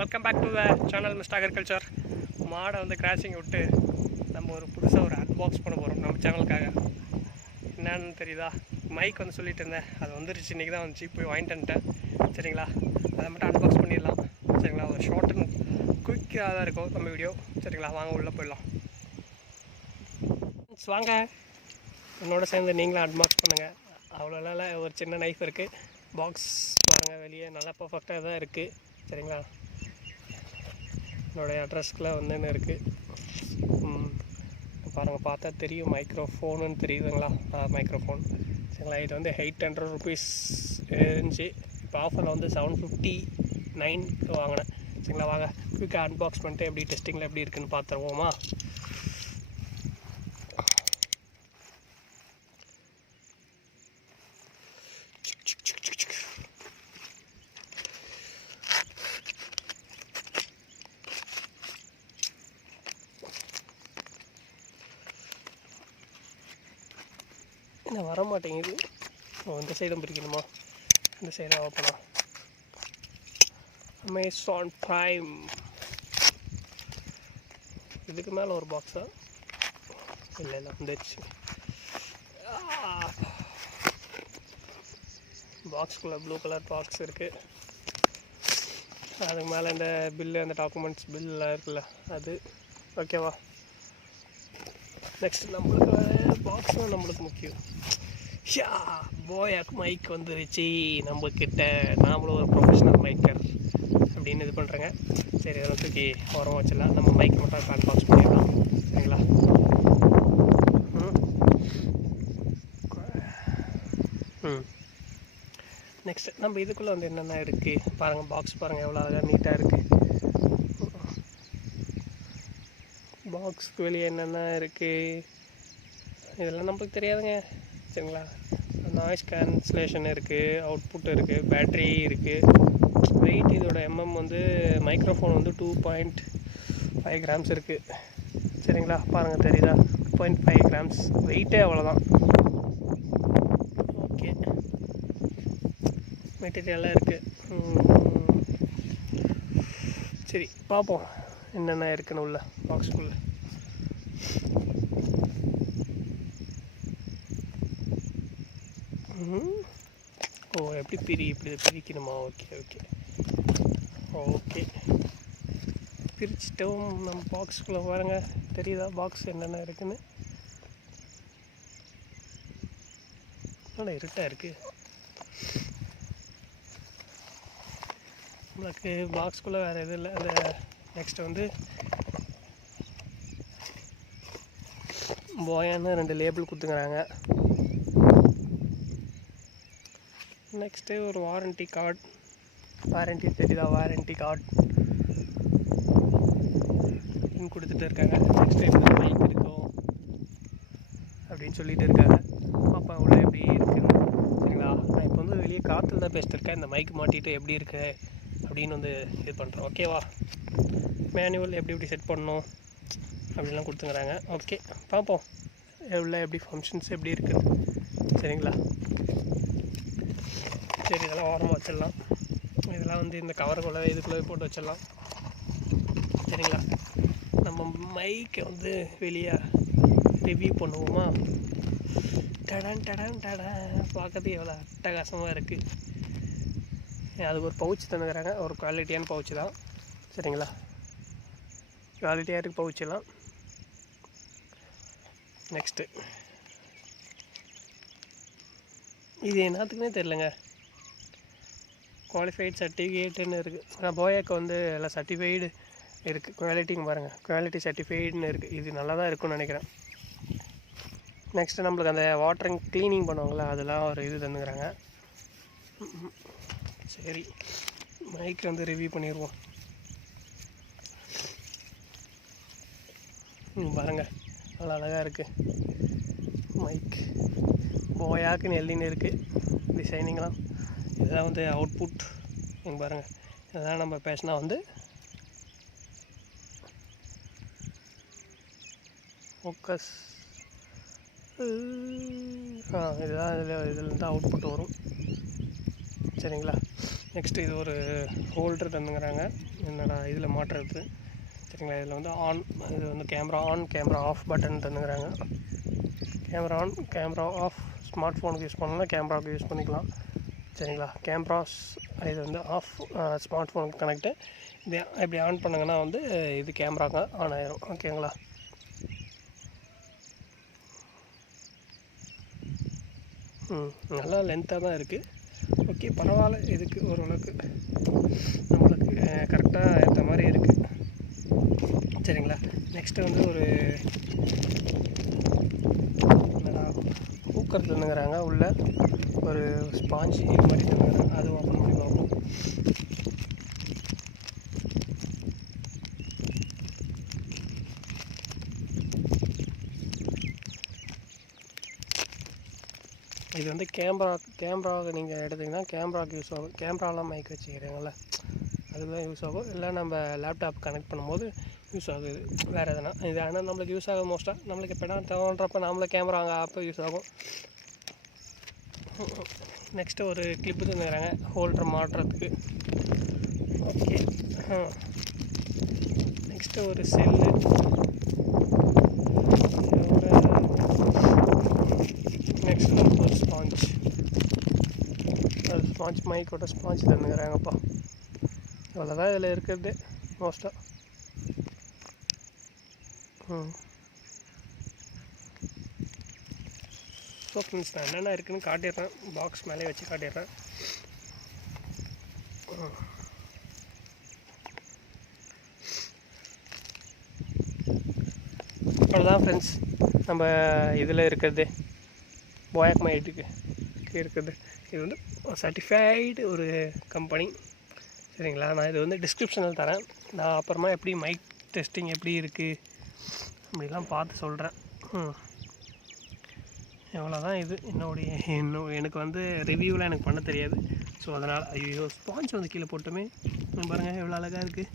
Welcome back to the channel mister agriculture. மாடை வந்து crossing விட்டு நம்ம ஒரு புதுசாக ஒரு அன்பாக்ஸ் பண்ண போகிறோம் நம்ம சேனலுக்காக. என்னன்னு தெரியுதா? மைக் வந்து சொல்லிட்டு இருந்தேன், அது வந்துருச்சு, இன்றைக்கி தான் வந்துச்சு, போய் வாங்கிட்டு வந்துட்டேன். சரிங்களா, அதை மட்டும் அன்பாக்ஸ் பண்ணிடலாம். சரிங்களா, ஒரு ஷார்ட் அண்ட் குயிக்காக தான் இருக்கும் நம்ம வீடியோ. சரிங்களா, வாங்க உள்ளே போயிடலாம். வாங்க, என்னோட சேர்ந்து நீங்களும் அன்பாக்ஸ் பண்ணுங்கள். அவ்வளோனால ஒரு சின்ன நைஃப் இருக்குது. பாக்ஸ் பாருங்கள், வெளியே நல்லா பர்ஃபெக்டாக தான் இருக்குது. சரிங்களா, என்னோடய அட்ரஸ்க்குள்ளே வந்துன்னு இருக்குது. பாருங்கள், பார்த்தா தெரியும், மைக்ரோஃபோனுன்னு தெரியுதுங்களா? மைக்ரோஃபோன். சரிங்களா, இது வந்து 800 rupees இருந்துச்சு. இப்போ ஆஃபரில் வந்து 759 வாங்கினேன். சரிங்களா, வாங்க குயிக்காக அன்பாக்ஸ் பண்ணிட்டு எப்படி டெஸ்டிங்கில் எப்படி இருக்குதுன்னு பார்த்துருவோமா? என்ன வர மாட்டேங்குது? இந்த சைடும் பிரிக்கணுமா? இந்த சைடாக ஓப்பனா? Amazon prime. இதுக்கு மேலே ஒரு பாக்ஸா? இல்லை வந்துடுச்சு. பாக்ஸ்குள்ளே ப்ளூ கலர் பாக்ஸ் இருக்குது. அதுக்கு மேலே இந்த பில்லு, அந்த டாக்குமெண்ட்ஸ் பில்லாம் இருக்குல்ல, அது ஓகேவா? நெக்ஸ்ட் நம்மளுக்கு பாக்ஸ் தான் நம்மளுக்கு முக்கியம். போயாக்கு மைக் வந்துருச்சு நம்மக்கிட்ட. நாமளும் ஒரு ப்ரொஃபஷனல் மைக்கர் அப்படின்னு இது பண்ணுறேங்க. சரி, அதெல்லாம் தூக்கி உரம் வச்சிடலாம். நம்ம மைக் மட்டும் அன்பாக்ஸ் பண்ணிடலாம். சரிங்களா? நெக்ஸ்ட் நம்ம இதுக்குள்ளே வந்து என்னென்ன இருக்குது பாருங்கள். பாக்ஸ் பாருங்கள், எவ்வளோ அழகாக நீட்டாக இருக்குது. பாக்ஸுக்கு வெளியே என்னென்ன இருக்குது இதெல்லாம் நம்மளுக்கு தெரியாதுங்க. சரிங்களா, நாய்ஸ் கேன்சலேஷன் இருக்குது, அவுட்புட் இருக்குது, பேட்ரி இருக்குது, வெயிட். இதோட வந்து மைக்ரோஃபோன் வந்து 2.5 grams இருக்குது. சரிங்களா, பாருங்கள் தெரியுதா? 2.5 grams வெயிட்டே அவ்வளோதான். ஓகே, மெட்டீரியலாக இருக்குது. சரி, பார்ப்போம் என்னென்ன இருக்குன்னு உள்ள பாக்ஸ்குள்ளே. எப்படி இப்படி பிரிக்கணுமா? ஓகே பிரிச்சிட்டோம். நம்ம பாக்ஸுக்குள்ளே பாருங்கள், தெரியுதா பாக்ஸ் என்னென்ன இருக்குன்னு? நல்லா இருட்டாக இருக்குது. நம்மளுக்கு பாக்ஸ்குள்ளே வேறு எதுவும் இல்லை. அந்த நெக்ஸ்ட் வந்து போயான்னு 2 லேபிள் கொடுத்துக்கிறாங்க. நெக்ஸ்ட்டு ஒரு வாரண்டி கார்டு. வாரண்டி தெரியுதா? வாரண்டி கார்டு கொடுத்துட்டு இருக்காங்க. நெக்ஸ்ட்டு என்ன மைக் இருக்கும் அப்படின்னு சொல்லிட்டு இருக்காங்க. அப்போ அவ்வளோ எப்படி இருக்குன்னு. சரிங்களா, நான் இப்போ வந்து வெளியே காற்றுல தான் பேசிட்டு இருக்கேன். இந்த மைக் மாட்டிட்டு எப்படி இருக்கு அப்படின்னு வந்து இது பண்ணுறேன். ஓகேவா? மேனுவல் எப்படி செட் பண்ணணும் அப்படின்லாம் கொடுத்துங்கிறாங்க. ஓகே, பார்ப்போம் எப்படி ஃபங்க்ஷன்ஸ் எப்படி இருக்குது. சரிங்களா, சரி, இதெல்லாம் ஓரமாக வச்சிடலாம். இதெல்லாம் வந்து இந்த கவருக்குள்ளே இதுக்குள்ளே போட்டு வச்சிடலாம். சரிங்களா, நம்ம மைக்கை வந்து வெளியே ரிவ்யூ பண்ணுவோமா? டடன் பார்க்கறதுக்கு எவ்வளோ அட்டகாசமாக இருக்குது. அதுக்கு ஒரு பவுச் தந்துக்கிறாங்க. ஒரு குவாலிட்டியான பவுச்சு தான். சரிங்களா, குவாலிட்டியாக இருக்குது பவுச்செல்லாம். நெக்ஸ்ட்டு இது என்னத்துக்குன்னே தெரிலங்க. குவாலிஃபைட் சர்டிஃபிகேட்டுன்னு இருக்குது. ஆனால் போயாக்கு வந்து எல்லாம் சர்டிஃபைடு இருக்குது. குவாலிட்டிங்க பாருங்கள், குவாலிட்டி சர்டிஃபைடுன்னு இருக்குது. இது நல்லா தான் இருக்குன்னு நினைக்கிறேன். நெக்ஸ்ட்டு நம்மளுக்கு அந்த வாட்டரிங் க்ளீனிங் பண்ணுவாங்களே, அதெல்லாம் ஒரு இது தந்துக்கிறாங்க. சரி, மைக் வந்து ரிவ்யூ பண்ணிடுவோம். பாருங்கள், நல்லா அழகாக இருக்குது மைக். போயாக்குன்னு எழுதின்னு இருக்குது டிசைனிங்லாம். இதுதான் வந்து அவுட்புட். நீங்கள் பாருங்கள், இதெல்லாம் நம்ம பேசினா வந்து ஃபோக்கஸ். இதுதான் இதில் அவுட்புட் வரும். சரிங்களா, நெக்ஸ்ட்டு இது ஒரு ஹோல்டர் தந்துங்கிறாங்க, என்னடா இதில் மாட்டுறது. சரிங்களா, இதில் வந்து ஆன், இது வந்து camera on camera off button தந்துங்கிறாங்க. Camera on camera off smart ஃபோனுக்கு யூஸ் பண்ணலாம், கேமராவுக்கு யூஸ் பண்ணிக்கலாம். சரிங்களா, கேமராஸ் இது வந்து ஆஃப், ஸ்மார்ட் ஃபோனுக்கு கனெக்டு. இது இப்படி ஆன் பண்ணுங்கன்னா வந்து இது கேமராங்க ஆன் ஆயிரும். ஓகேங்களா. நல்லா லென்த்தாக தான் இருக்குது. ஓகே, பரவாயில்ல, இதுக்கு ஓரளவுக்கு நம்மளுக்கு கரெக்டாக ஏற்ற மாதிரி இருக்குது. சரிங்களா. நெக்ஸ்ட்டு வந்து ஒரு என்னடா ஊக்கர் தந்துங்கிறாங்க, உள்ள ஒரு ஸ்பாஞ்ச் இது மாதிரி தந்துங்கிறாங்க. அது ஓப்பன் பண்ணி பார்ப்போம். இது வந்து கேமராவுக்கு நீங்கள் எடுத்திங்கன்னா கேமராவுக்கு யூஸ் ஆகும். கேமராலாம் மைக் வச்சுக்கிறீங்கள, அதுதான் யூஸ் ஆகும். இல்லை நம்ம லேப்டாப் கனெக்ட் பண்ணும்போது யூஸ் ஆகுது வேறு எதனா. இது ஆனால் நம்மளுக்கு யூஸ் ஆகும் மோஸ்ட்டாக. நம்மளுக்கு எப்போ தோன்றப்போ நம்மளே கேமரா அங்கே அப்போ யூஸ் ஆகும். நெக்ஸ்ட்டு ஒரு கிளிப்பு தந்துக்கிறாங்க ஹோல்டர் மாட்டுறதுக்கு. ஓகே. நெக்ஸ்ட்டு ஒரு செல்லு, நெக்ஸ்ட் வந்து ஒரு ஸ்பாஞ்ச், மைக்கோட ஸ்பாஞ்ச் தந்துக்கிறாங்கப்பா. இவ்வளோதான் இதில் இருக்கிறது மோஸ்ட்டாக. ஸோ ஃப்ரெண்ட்ஸ், நான் என்னென்ன இருக்குதுன்னு காட்டிடுறேன், பாக்ஸ் மேலே வச்சு காட்டிடுறேன். அவ்வளோதான் ஃப்ரெண்ட்ஸ், நம்ம இதில் இருக்கிறது போயாக் மைட்டுக்கு இருக்குது. இது வந்து சர்டிஃபைடு ஒரு கம்பெனி. சரிங்களா, நான் இது வந்து டிஸ்கிரிப்ஷனில் தரேன். நான் அப்புறமா எப்படி மைக் டெஸ்டிங் எப்படி இருக்குது அப்படிலாம் பார்த்து சொல்கிறேன். எவ்வளோதான் இது இன்னும் எனக்கு வந்து ரிவ்யூவில் எனக்கு பண்ண தெரியாது. ஸோ அதனால் ஐயோ ஸ்பாஞ்ச் வந்து கீழே போட்டோமே பாருங்கள், எவ்வளோ அழகாக இருக்குது.